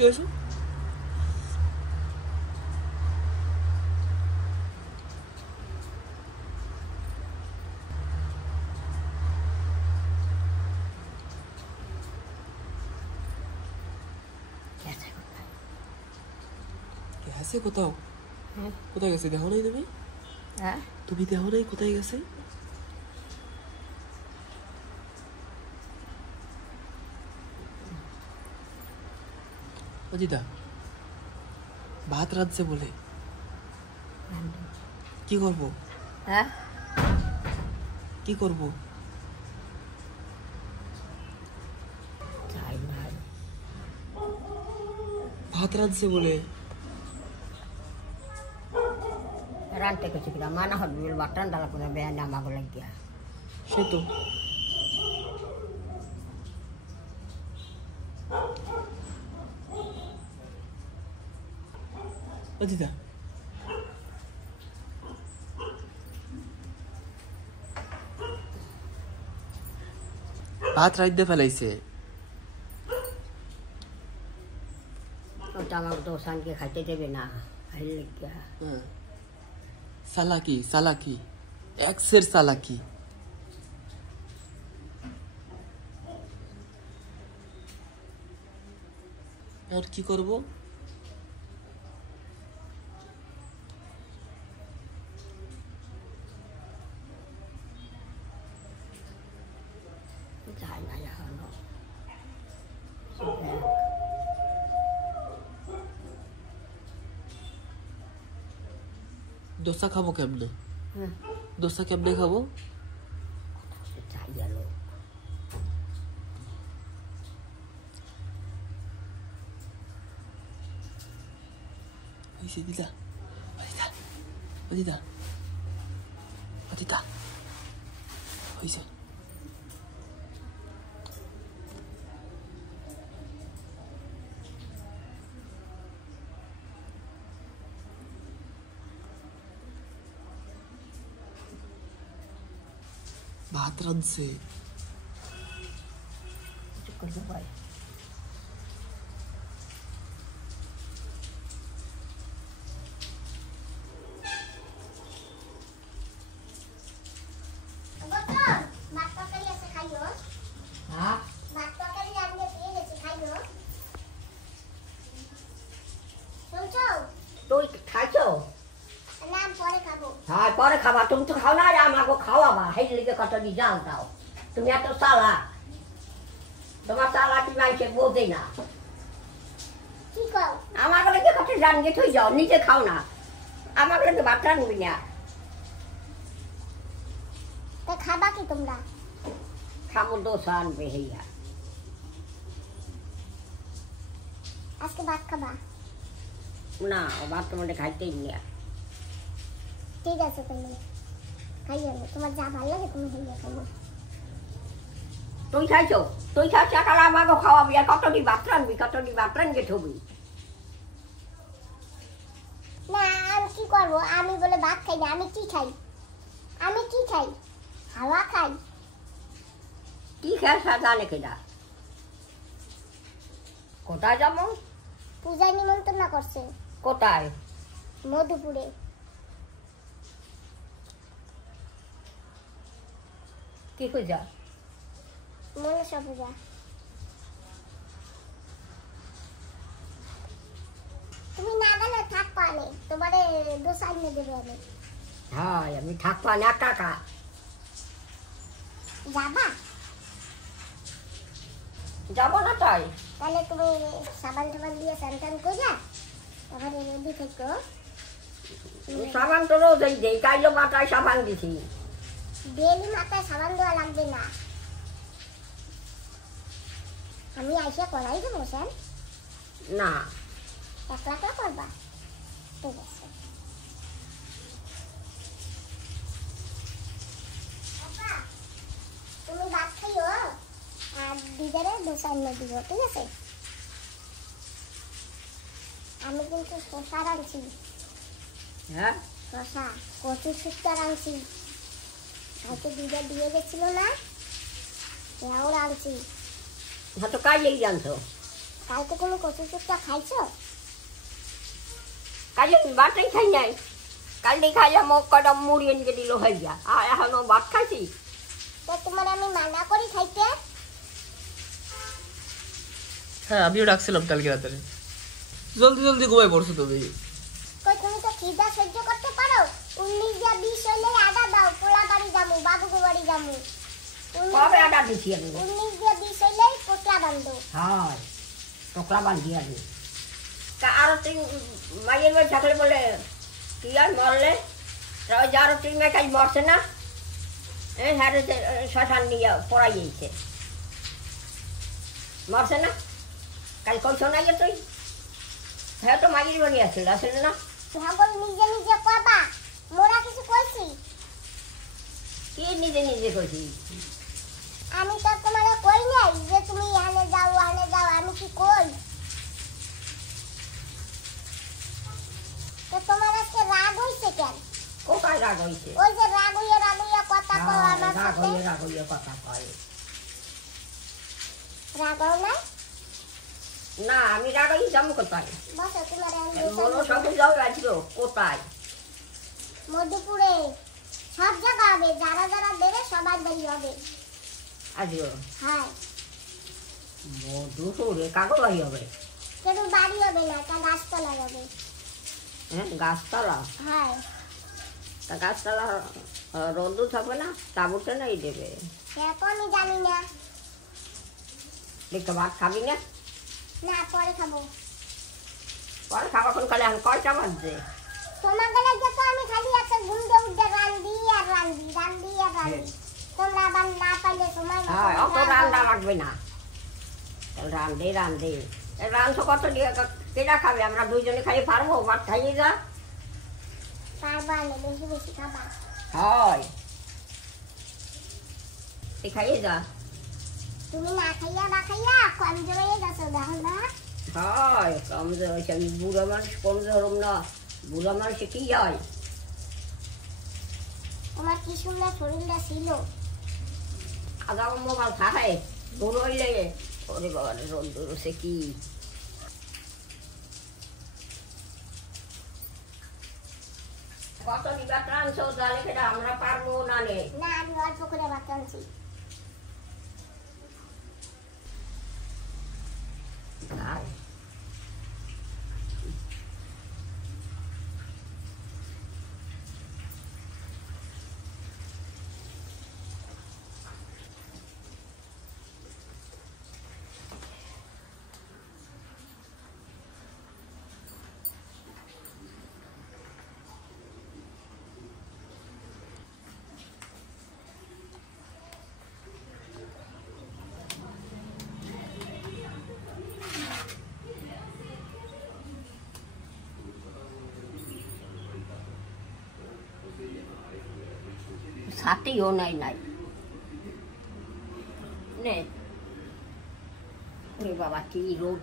কি হয়েছে? গেছে কোথাও? কোথায় গেছে দেখো নাই তুমি? তুমি দেখো নাই কোথায় গেছে? অজিতা ভাত রাঁধছে বলে কি করবো? কি করবো? ভাত রাঁধছে বলে রানতে কিছু কিনা মানা হল বাটান ডালা করে বেয়া নামা বলে গিয়া সে তো অজিতা ভাত রাইতে ফেলাইছে। ওটা আমার তো শানকে খাইতে দেবে না খাইলে গিয়া সালাকি সালাকি এক্সের সালাকি। আর কি করবো? যায় না এখনো দোসা খাবো কেমনে? দোসা কেমনে খাবো? যাই গেল হয়েছে দিদা অজিতা অজিতা অজিতা হয়েছে। ভাত রাঁধছে করবো ভাই তুই খাইছো? হ্যাঁ পরে খাবা তুমি তো খাও না আমাকে খাওয়াবা সেই লিগে কত দি জাল দাও তুমি এত চালা তোমার চালা কি মাইছে বোঝে না আমার লাগে কত জানগে তুই যাও নিজে খাও না আমার লাগে ভাত রানবি না খাবা কি তোমরা? খাবো দোসা আনবে হইয়া আজকে ভাত খাবা না ভাত তোমাদের খাইতেই না। ঠিক আছে তুমি খাইও না তোমার যা ভালো লাগে তুমি হইয়া খাইও। তুই খাইছো? তুই খাইছ তাহলে আমাকে খাওয়াবি আর কতটি ভাত রানগে থবি না আমি কি করবো? আমি বলে ভাত খাই না আমি কি খাই? আমি কি খাই? হাওয়া খাই। কি খেয়ে জানে কেনা কোথায় যাবো? পূজায় নিমন্ত্রণ করছে। কোথায়? মধুপুরে। কি পূজা? মনসা পূজা। তুমি না গেলে থাকবা না তোমারে দোসা এনে দেবে আমি। হ্যাঁ আমি থাকবা না কাকা যাবা? যাবো না তাই তাহলে তুমি সাবান টাবান দিয়ে স্নান করে তারপরে রেডি থেকো। সাবান তো রোজই দেই কাইলো মাথায় সাবান দিছি। ডেলি মাথায় সাবান দেওয়া লাগবে না আমি আইসা করাই দেবো স্যার। না একলা একলা করবা? ঠিক আছে তুমি ভাত খাইও আর দিদারে দোসা এনে দিব ঠিক আছে? আমি কিন্তু শসা রাঁধছি। হ্যাঁ শসা কচু শুক্তা রাঁধছি কালকে দিদা দিয়ে গেছিল না এও রাঁধছি। হ্যাঁ তো কাইলেই জানছো কালকে তুমি কচু চুপটা খাইছো? কালি ভাতই খাই নাই, কালি খাইলে মোক কটা মুড়ি এনে দিল হইয়া, আর এখনো ভাত খাইছি। তো তোমার আমি মানা করি খাইতে? হ্যাঁ আমিও ডাকছিলাম কালকে রাতে, জলদি জলদি ঘুমাই পড়ছো তুমি। কই তুমি তো খিদা সহ্য করতে পারো? 19 দিয়া 20 হইলে আদা দাও, পোলা বাড়ি যামু, বাবুগো বাড়ি যামু। কবে আদা দিছি আমি? 19 দিয়া 20 হইলে পোটলা বান্ধো। হ্যাঁ টকলা বান্ধি আমি। আর তুই মাইয়ের বাড়ি থাকলে বলে কি আর মরলে, যার তুই মেয়ে কাজ মরছে না, হ্যাঁ শ্মশান নিয়ে পড়াই গিয়েছে, মরছে না, কাল করছো না যে তুই, হ্যাঁ তো মাইয়ের বাড়ি আসছিল আসলে না। ভাগল নিজে নিজে কবা, মোরা কিছু কইছি? কি নিজে নিজে কইছি? আমি তো তোমারে কই নাই যে তুমি আনে যাও, আমি কি কই? তো তোমার আজকে রাগ হইছে কেন? কোথায় রাগ হইছে? ওই যে রাগ হইয়া কথা কও আমার সাথে। রাগ হইয়া কথা কয় রাগ হও না? না আমি রাগ হই যাবো কোথায়? বসো তোমারে আমি মনো সঙ্গে যাও আসলো কোথায়? মধুপুরে সব জায়গা হবে, যারা যারা দেবে সবার বাড়ি হবে। আসলো হ্যাঁ মধুপুরে কাগজ বাড়ি হবে? কেন বাড়ি হবে না, তা গাছতলা হবে। হ্যাঁ গাছতলা? হ্যাঁ তা গাছতলা রোদ্দুর থাকবে না, তাবুতে নাই দেবে? দেখো আমি জানি না। দেখতে ভাত খাবি না? না পরে খাবো। পরে খাবার কোন কালে আমি কয়টা বাজছে? তোমাকে লাগে তো আমি খালি একটা গুন্ডে উঠে রান্দি। তোমরা আবার না পাইলে তোমার হ্যাঁ অত রান্না লাগবে না, রান্ধে রান্ধ কত দিয়ে কেনা খাবে? আমরা দুইজনে খাই পারবো? ভাত খাইয়ে যা পারবা না, বেশি বেশি খাবা। হয় তুই খাইয়ে যা। তুমি না খাইয়া বা খাইয়া কমজোর হয়ে গেছো দেখো না। হয় কমজোর হয়েছে, আমি বুড়ো মানুষ কমজোর হম না, বুড়ো মানুষে কি হয়? তোমার কি সুন্দর শরীরটা ছিল। আদা মোবাইল খায় দূর হইলে ওরে বাবা রোদ দূরছে কি কত দিবা টানছো জালে কেটে আমরা পারবো না নে। না আমি অল্প করে ভাত আনছি। ছাতিও নাই নে ওরে বাবা কি রোদ।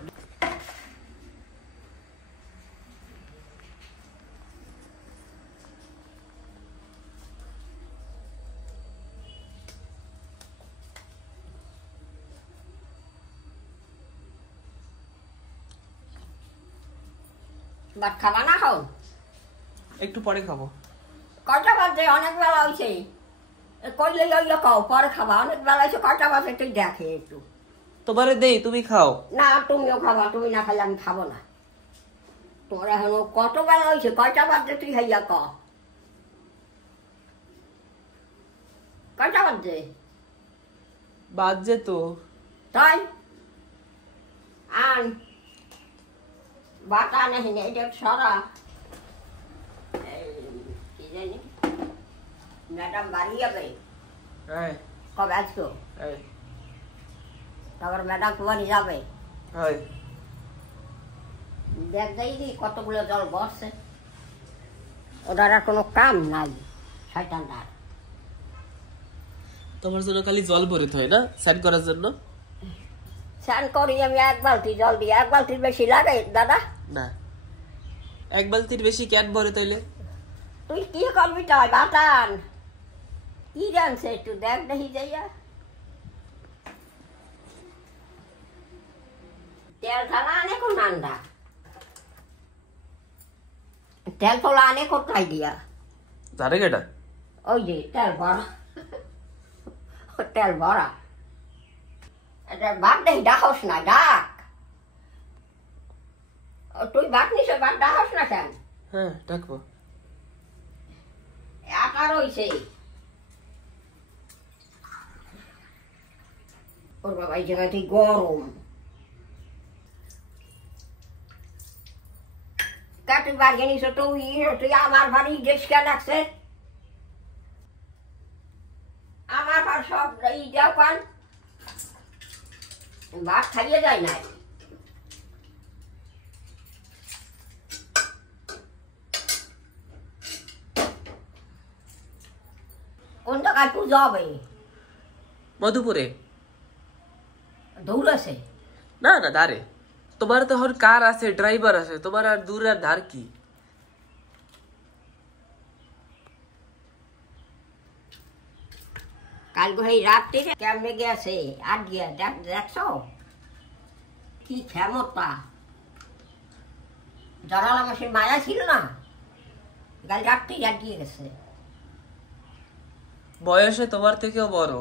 ভাত খাবা না? খাও একটু পরে খাবো। কয়টা বাজে? অনেক বেলা হয়েছে, কইলে খাও পরে খাবা, অনেক বেলা হয়েছে। কয়টা বাজে তুই দেখে একটু। তোমারে দেই, তুমি খাও। না তুমিও খাবা, তুমি না খাইলে আমি খাবো না। তোর এখনো কত বেলা হয়েছে, কয়টা বাজে তুই খাইয়া ক। কয়টা বাজে? বাজে তো তাই আন বাটা নেই, এটা সরা। কি জানি ম্যাডাম বাড়ি যাবে কবে? আজকে তারপর ম্যাডাম তোমার যাবে। দেখ দেখি কতগুলো জল বসছে, ওদের আর কোনো কাম নাই শয়তানটার। তোমার জন্য খালি জল ভরিতে হয় না স্নান করার জন্য? স্নান করি আমি 1 বালতি জল দিয়ে। 1 বালতির বেশি লাগে দাদা? না 1 বালতির বেশি কেন ভরে তাইলে? তুই কি করবি? তাই বাটান কি জানছে একটু দেখ দেখি যাইয়া। তেল থালা আনে কোন আন্ডা তেল তোলা আনে কোথায় দিয়া জানে কেটা ওই যে তেল ভরা তেল ভরা এটা ভাত দেই ডাকস না ডাক তুই ভাত নিস ভাত ডাকস না কেন হ্যাঁ ডাকবো আটা রয়েছে ওর বাবা এই জায়গাটি গরম তুই বাড়ি নিস তুই আমার বাড়ি ডেস্কা লাগছে আমার ঘর সব এই যাও পান ভাত খাইয়ে যায় না কোন জায়গায় পুজো হবে মধুপুরে দৌড়াছে না না ধারে তোমার তো এখন কার আছে ড্রাইভার আছে তোমার আর দূর আর ধার কি কালকে এই রাত্রিরে কেমনে গেছে আর গিয়া দেখছো কি ক্ষমতা জড়ালা মাসের মায়া ছিল না কাল রাত্রি গিয়ে গেছে বয়সে তোমার থেকেও বড়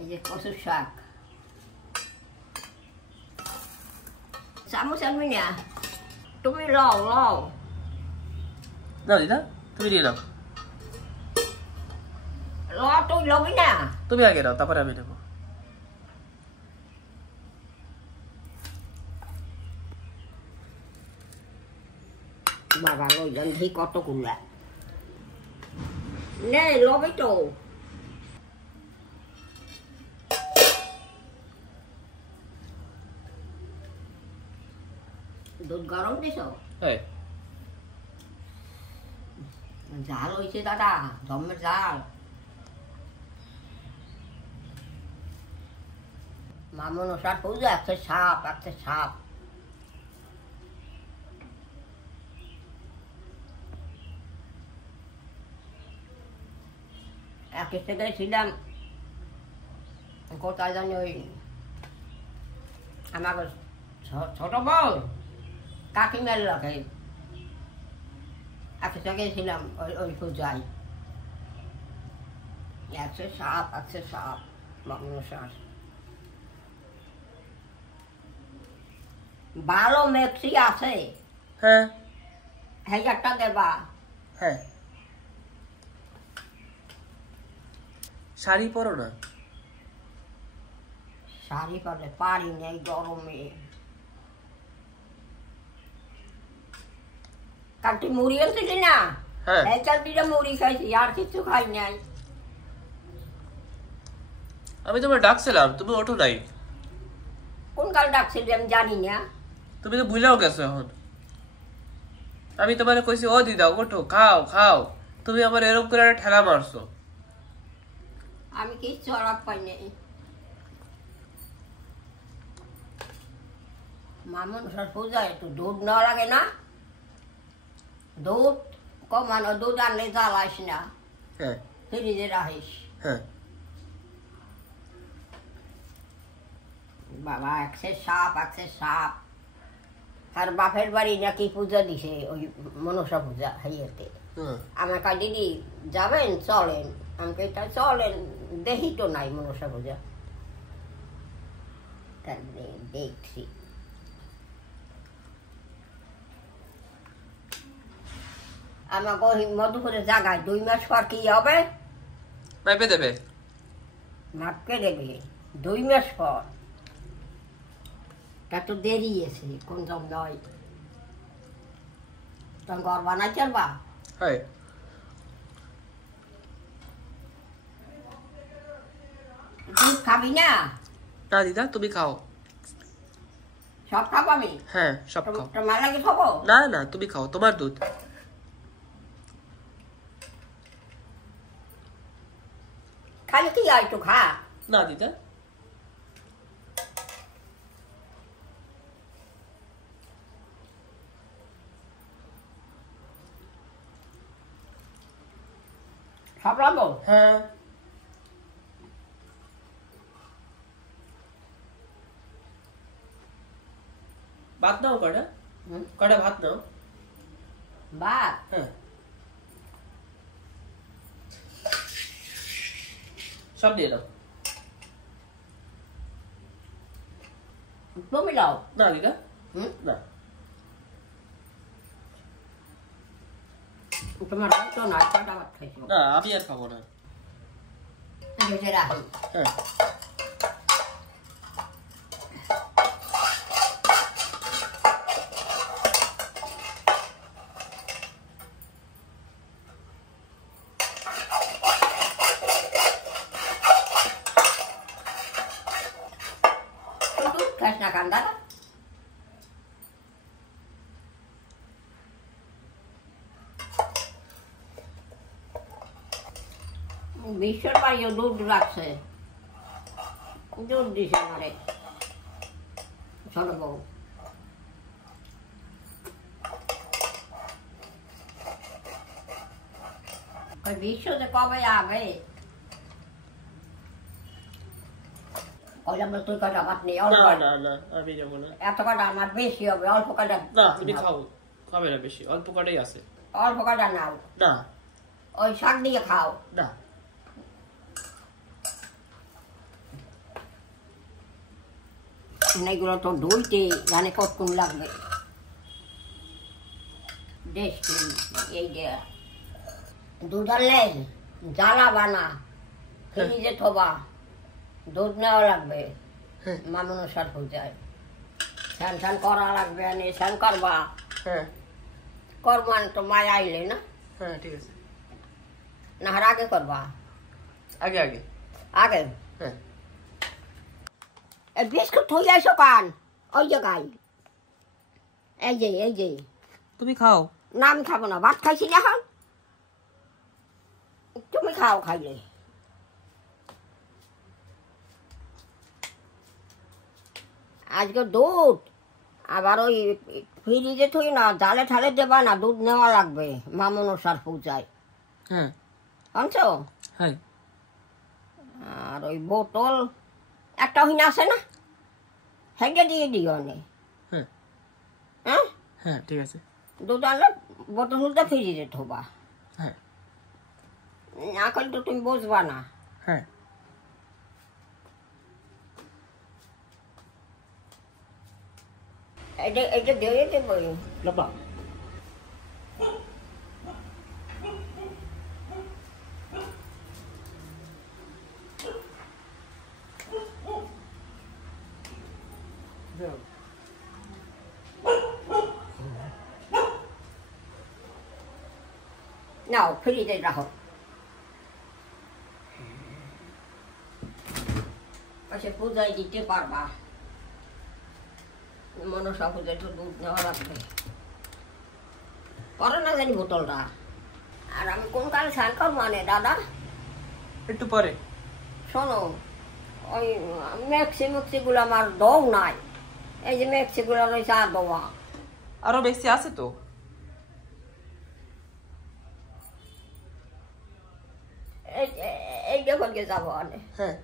এই যে কচুর শাক চামচ আনবি না তুমি লও লও না দিদা তুমি নিয়ে নাও ল তুই লবি না তুমি আগে নাও তারপরে আমি নেবো বাবা লইলেন সেই কতগুলা নে লবি তো দুধ গরম দিছ হ্যাঁ জাল হয়েছে দাদা জমের জাল মামন ওষার পুজো একটা সাপ এক থেকে ছিলাম কোথায় জানি ওই আমার ছোট বউ কাকিমার লোকে এক জায়গায় ছিলাম ওই পূজায় একশো সাপ মগ্নশ্বাস ভালো মেক্সি আছে হ্যাঁ 1000 টাকা দেবা হ্যাঁ শাড়ি পরো না শাড়ি পরলে পারি নেই গরমে কাল তুই মুড়ি আনছিলি না হ্যাঁ এই কাল দুইটা মুড়ি খাইছি আর কিছু খাই নাই আমি তোমার ডাকছিলাম তুমি ওঠো নাই কোন কাল ডাকছিলি আমি জানি না তুমি তো ভুলেও গেছো এখন আমি তোমার কইছি ও দিদা ওঠো খাও খাও তুমি আমার এরকম করে একটা ঠেলা মারছো আমি কি চড়াপ পাই নাই মামন সর পূজায় একটু দুধ নেওয়া লাগে না দুধ কমানো দুধ আনলে জ্বালাইস না হ্যাঁ ফ্রিজে রাখিস হ্যাঁ বাবা একসে সাপ আর বাপের বাড়ি নাকি পূজা দিছে ওই মনসা পূজা হাইয়াতে আমার কাছে দিদি যাবেন চলেন আমাকে এটা চলেন দেখি তো নাই মনসা পূজা দেখছি আমাকে ওই মধুপুরের জায়গায় 2 মাস পর কি হবে মাইপে দেবে মাপকে দেবে 2 মাস পর তা তো দেরি আছে কোন জম নয় তুমি ঘর বানাই চলবা হ্যাঁ দুধ খাবি না না দিদা তুমি খাও সব খাবো আমি হ্যাঁ সব খাও তোমার লাগে খাবো না না তুমি খাও তোমার দুধ খালি কি আর একটু খা না দিদা সব লাগবো? হ্যাঁ। ভাত নাও কটা? কটা ভাত নাও? ভাত? হ্যাঁ। সব দিয়ে দাও। তুমি দাও। না দিদা। না। তোমার তো না, কটা ভাত খাইছো? না, আমি আর খাবো না। রাখো। হ্যাঁ। খাস না কান্দা? বিশ্বর বাড়িও দুধ রাখছে, দুধ দিছে আমারে ছোট বউ। বিশ্ব যে কবে আবে তুই কটা ভাত নেই? আমি যাবো না। এত কটা আমার বেশি হবে, অল্প কটা। না, তুমি খাও, খাবে না বেশি, অল্প কটাই আছে। অল্প কটা নাও। না, ওই শাক দিয়ে খাও। না। এগুলো তো ধুইতে জানে কতক্ষণ লাগবে। এই যে দুধ আনলে জ্বালা বানা, ফ্রিজে থবা, দুধ নেওয়া লাগবে। মামুন সার পূজায় স্নান টান করা লাগবে, স্নান করবা। হ্যাঁ, করবা তো মায় আইলে না? হ্যাঁ, ঠিক আছে। না আর আগে করবা? আগে আগে আগে। হ্যাঁ। বিস্কুট থই আইসো কান ওই জায়গায়। এই যে তুমি খাও না, আমি খাবো না, ভাত খাইছি না এখন। তুমি খাও খাইলে। আজকে দুধ আবার ওই ফ্রিজে থই না, জালে ঠালে দেবা না, দুধ নেওয়া লাগবে মামুন সার পূজায়। হ্যাঁ, আনছো? হ্যাঁ। আর ওই বোতল একটা হইনা আছে না, হেঁটে দিয়ে দিও নে। হ্যাঁ, হ্যাঁ, হ্যাঁ, ঠিক আছে। দুধ আনলে বোতলটা ফ্রিজে থবা। হ্যাঁ, না করলে তো তুমি বুঝবা না। হ্যাঁ। এটা দিয়ে দেবো। লম্বা নাও ফ্রিজে রাখো। পাশে পূজায় দিতে পারবা, মনসা পূজায় তো দুধ নেওয়া লাগবে। করো না জানি বোতলটা। আর আমি কোন কালে স্নান করবো মানে দাদা? একটু পরে। শোনো, ওই মেক্সিগুলো আমার দৌ নাই। এই যে মেক্সিগুলো রয়েছে আর দোয়া। আরো বেশি আছে তো। এই যখন কে যাবো অনেক। হ্যাঁ,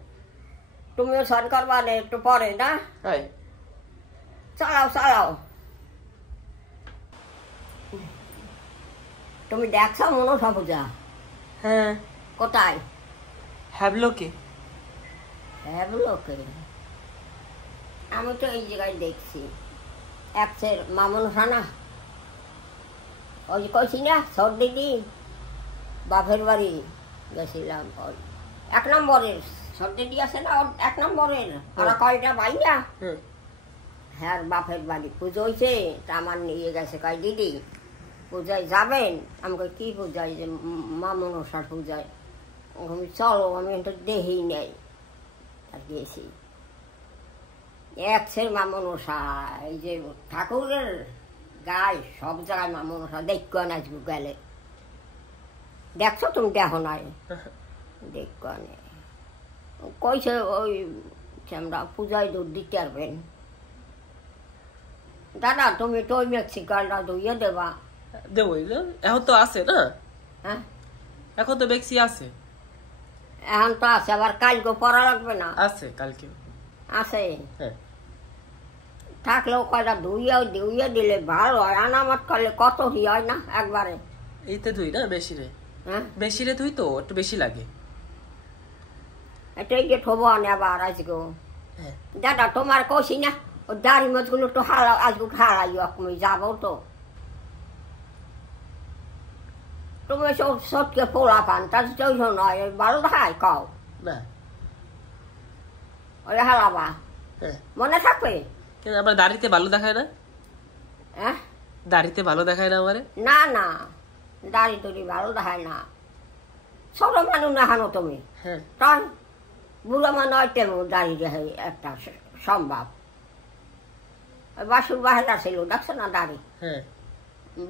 তুমিও স্নান করবা না একটু পরে না? হ্যাঁ। চালাও। তুমি দেখছো মনসা পূজা? হ্যাঁ। কোথায়? হ্যাবলোকে। হ্যাবলোকে? আমি তো এই জায়গায় দেখছি একসের মামনসা না, ওই যে কইছি না সর্দিদি বাপের বাড়ি গেছিলাম, ওই 1 নম্বরের সর্দিদি আছে না, 1 নম্বরের। ওরা কয়টা ভাই না, হ্যাঁ বাপের বাড়ি পুজো হয়েছে, তা আমার নিয়ে গেছে, কয় দিদি পূজায় যাবেন? আমাকে কি পূজায়? যে মা মনসার পূজায়। আমি চলো, আমি তো দেহি নেই। আর গেছি একসের মা মনসা, এই যে ঠাকুরের গায়ে সব জায়গায় মা মনসা দেখো না গেলে। দেখছো তুমি? দেখো নাই? দেখো না, কইছে ওই আমরা পূজায় দুধ দিতে পারবেন। দাদা তুমি তো ওই মেক্সিকানটা ধুইয়ে দেবা। দেবো, এখন তো আছে না। হ্যাঁ, এখন তো বেক্সি আছে। এখন তো আছে, আবার কালকে পড়া লাগবে না? আছে, কালকে আছে। হ্যাঁ, থাকলেও কয়টা ধুইয়া দিলে ভালো হয়। আনামত করলে কত হয় না একবারে। এইতে ধুই না বেশি রে। হ্যাঁ, বেশি রে ধুই তো একটু বেশি লাগে। এটাই যে ঠোবো আনে আবার আজকে। হ্যাঁ, দাদা তোমার কষি না ও দাড়ি মাছগুলো একটু আজকে হারাইও, তুমি যাবো তো। তুমি সব সটকে পোলা পান, তার চৈশ নয় ভালো দেখায় কও না। ওই হালাবা হ্যাঁ, মনে থাকবে। কিন্তু আমার দাড়িতে ভালো দেখায় না। হ্যাঁ, দাড়িতে ভালো দেখায় না আমারে। না না, দাড়ি তৈরি ভালো দেখায় না। ছোট মানুষ না হানো তুমি। হ্যাঁ, তাই বুড়ো মানুষ তেমন দাড়ি দেখে একটা সম্ভব। বাসুর বাহেলা ছিল, দেখছো না দাড়ি। হ্যাঁ,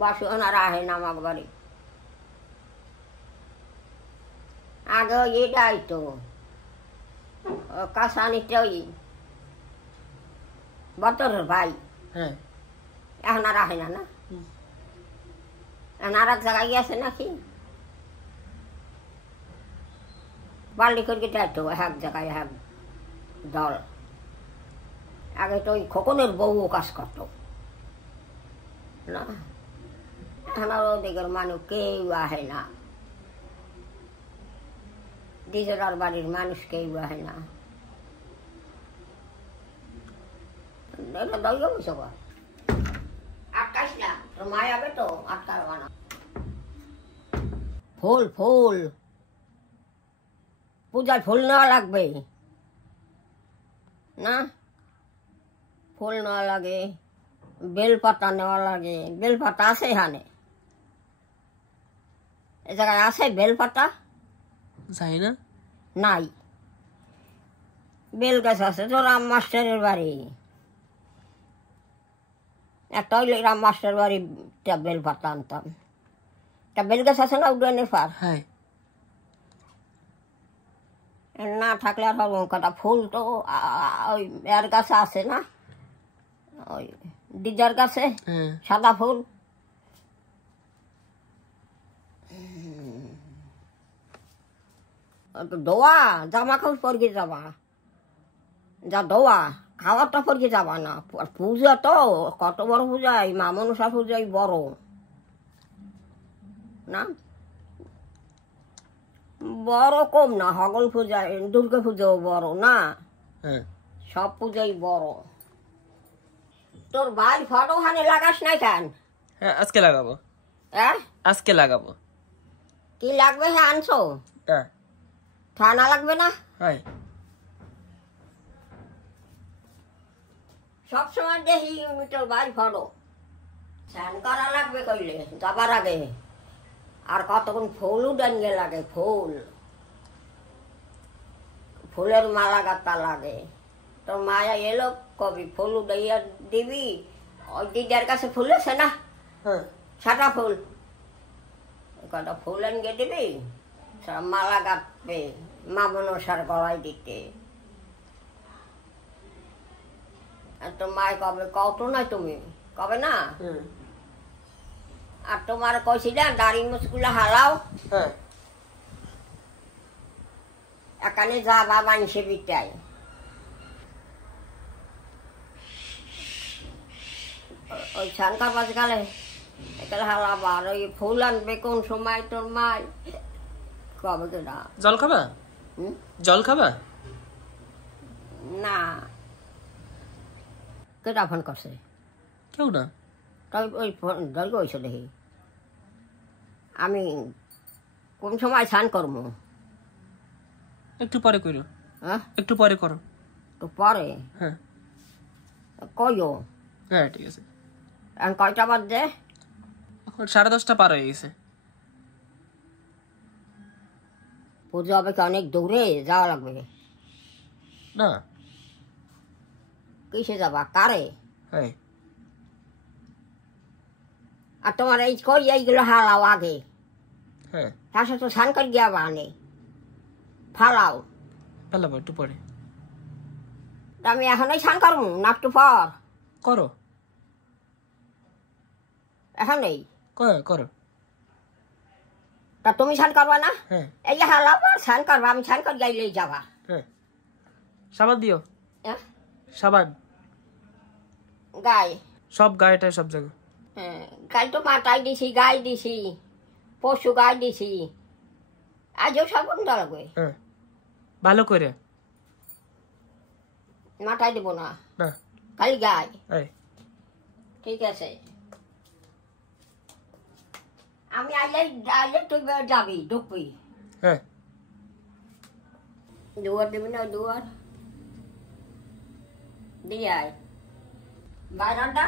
বাসু ওনারা আহে নামাক বাড়ি আগে এটাই তো কাসানিটা ওই বতরের ভাই। হ্যাঁ, এখন আর আহে না, না এখন আর এক জায়গায় গেছে নাকি বাল্লি করে যাইতো এক জায়গায় এক দল। আগে তো ওই খোকনের বউ কাজ করত না, এখন আর ওদিকের মানুষ কেউ আহে না, ডিজেলার বাড়ির মানুষ কেউ আহে না। এটা দইও বুঝো আটকাইস না, তোর মায় হবে তো আটকাবে না। ফুল ফুল পূজায় ফুল নেওয়া লাগবে না, ফুল নেওয়া লাগে, বেলপাতা নেওয়া লাগে। বেলপাতা আছে এখানে, এ জায়গায় আছে বেলপাতা? যাই না, নাই। বেল গাছ আছে তো রাম মাস্টারের বাড়ি, একটা হইলে রাম মাস্টার বাড়ি বেলপাতা আনতাম। তা বেল গাছ আছে না উডানের পার? হ্যাঁ, না থাকলে আর হবে কথা। ফুল তো ওই এর গাছে আছে না, ওই ডিজার গাছে হ্যাঁ, সাদা ফুল। দোয়া জামা কাপড় পরে যাবা, যা দোয়া খাওয়ারটা পরে যাবা না। পূজা তো কত বড় পূজা, এই মা মনসা পূজাই বড় না, বড় কম না। হগল পূজা, দুর্গা পূজাও বড় না, হ্যাঁ, সব পূজাই বড়। তোর ভাই ফটো হানে লাগাস নাই কেন? হ্যাঁ, আজকে লাগাবো। আজকে লাগাবো। কি লাগবে হ্যাঁ আনছো? হ্যাঁ, থানা লাগবে না? হ্যাঁ, সবসময় দেখি তোর ভাই ফটো স্নান করা লাগবে কইলে যাবার আগে। আর কতক্ষণ ফুলও ডাঙ্গে লাগে, ফুল ফুলের মালা গাঁথা লাগে। তোর মায়া এলো কবি ফুল উড়াইয়া দিবি, ওই দিদার কাছে ফুল আছে না হ্যাঁ, সাদা ফুল, কটা ফুল এনে দিবি, সব মালা গাঁথবে মা মনসার গলায় দিতে। আর তোর মায় কবে কত নাই তুমি কবে না। হ্যাঁ, আর তোমার কইছিলাম দাড়ি মুছগুলো হালাও, হ্যাঁ, এখানে যাবা মানুষে বিটাই। ওই ছানকার পাশ গেলে এখানে হালাবা। আর ওই ফুল আনবে কোন সময় তোর মাই কবে কেনা? জল খাবা? জল খাবা? না, কেটা ফোন করছে? কেউ না। তাই ওই ফোন ধর গেছে দেখি। আমি কোন সময় স্নান করবো? একটু পরে করো। হ্যাঁ, একটু পরে করো। তো পরে হ্যাঁ, কইও। হ্যাঁ, ঠিক আছে। এখন কয়টা বাজে? এখন 10:30 পার হয়ে গেছে। পুজো হবে কি অনেক দূরে যাওয়া লাগবে? না। কিসে যাবা? কারে? হ্যাঁ, আর তোমার এই কই এইগুলো হালাও আগে, হ্যাঁ, তার সাথে স্নান করে গিয়া বানে ফালাও। ফেলাবো একটু পরে। আমি এখনই স্নান করবো না একটু পর? করো। এখনই হ্যাঁ, করো। তা তুমি স্নান করবা না? হ্যাঁ এই যে হালাও স্নান করবা, আমি স্নান করে গাইলেই যাবা। হ্যাঁ সাবান দিও, হ্যাঁ? সাবান গাই সব গায়েটায় সব জায়গায়। হ্যাঁ, গাই তো মাথায় দিছি, গাই দিছি, পশু গাই দিছি, আজও সাবান দেওয়া লাগবে। হ্যাঁ ভালো করে। মাথায় দেবো না, না খালি গাই। এই ঠিক আছে, আমি আইলে তুই যাবি, ঢুকবি। হ্যাঁ দুয়ার দেবি না? দুয়ার দিয়ে আয় বাইরাটা